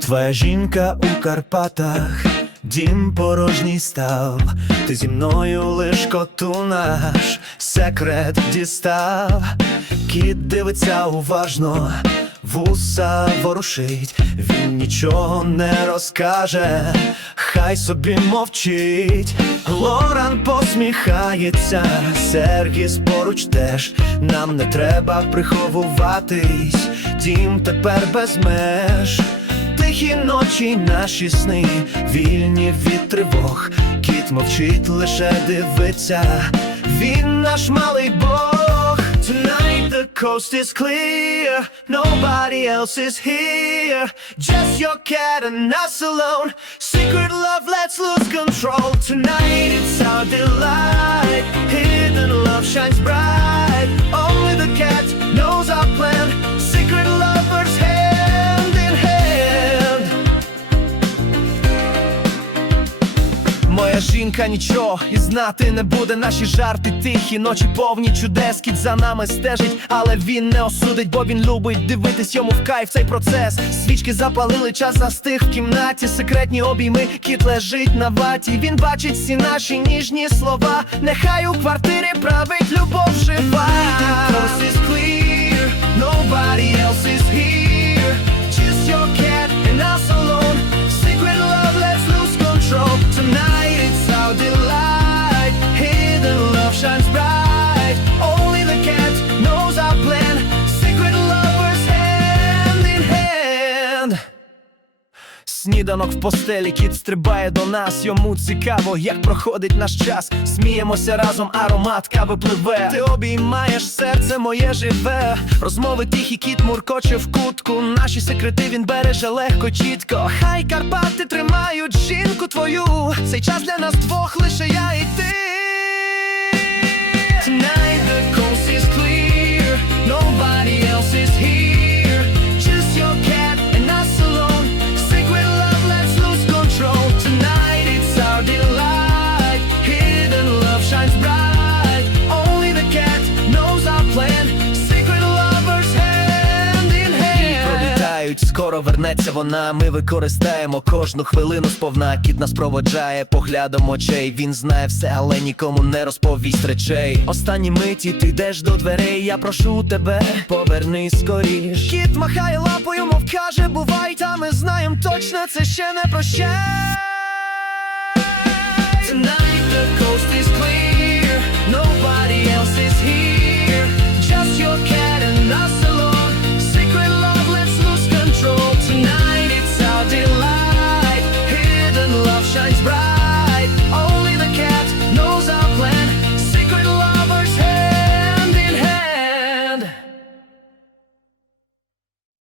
Твоя жінка у Карпатах, дім порожній став. Ти зі мною лиш коту наш секрет дістав. Кіт дивиться уважно, вуса ворушить, він нічого не розкаже, хай собі мовчить. Лоран посміхається, Сергіс поруч теж. Нам не треба приховуватись, дім тепер без меж. Тихі ночі наші сни, вільні від тривог. Кіт мовчить, лише дивиться. Він наш малий Бог. Tonight the coast is clear. Nobody else is here. Just your cat and us alone. Secret love, let's lose control. Tonight it's our delight. Hidden love shines bright. Жінка нічого і знати не буде наші жарти тихі, ночі повні чудес, кіт за нами стежить, але він не осудить, бо він любить дивитись йому в кайф цей процес. Свічки запалили, час застиг в кімнаті, секретні обійми, кіт лежить на ваті. Він бачить всі наші ніжні слова. Нехай у квартирі править любов жива. Сніданок в постелі, кіт стрибає до нас. Йому цікаво, як проходить наш час. Сміємося разом, аромат кави пливе. Ти обіймаєш серце моє живе. Розмови тихі, кіт муркоче в кутку. Наші секрети він береже легко, чітко. Хай Карпати тримають жінку твою. Цей час для нас двох лише я скоро вернеться вона. Ми використаємо кожну хвилину сповна. Кіт нас проводжає поглядом очей. Він знає все, але нікому не розповість речей. Останні миті ти йдеш до дверей. Я прошу тебе, поверни скоріш. Кіт махає лапою, мов каже, бувай, та ми знаємо точно, це ще не прощай.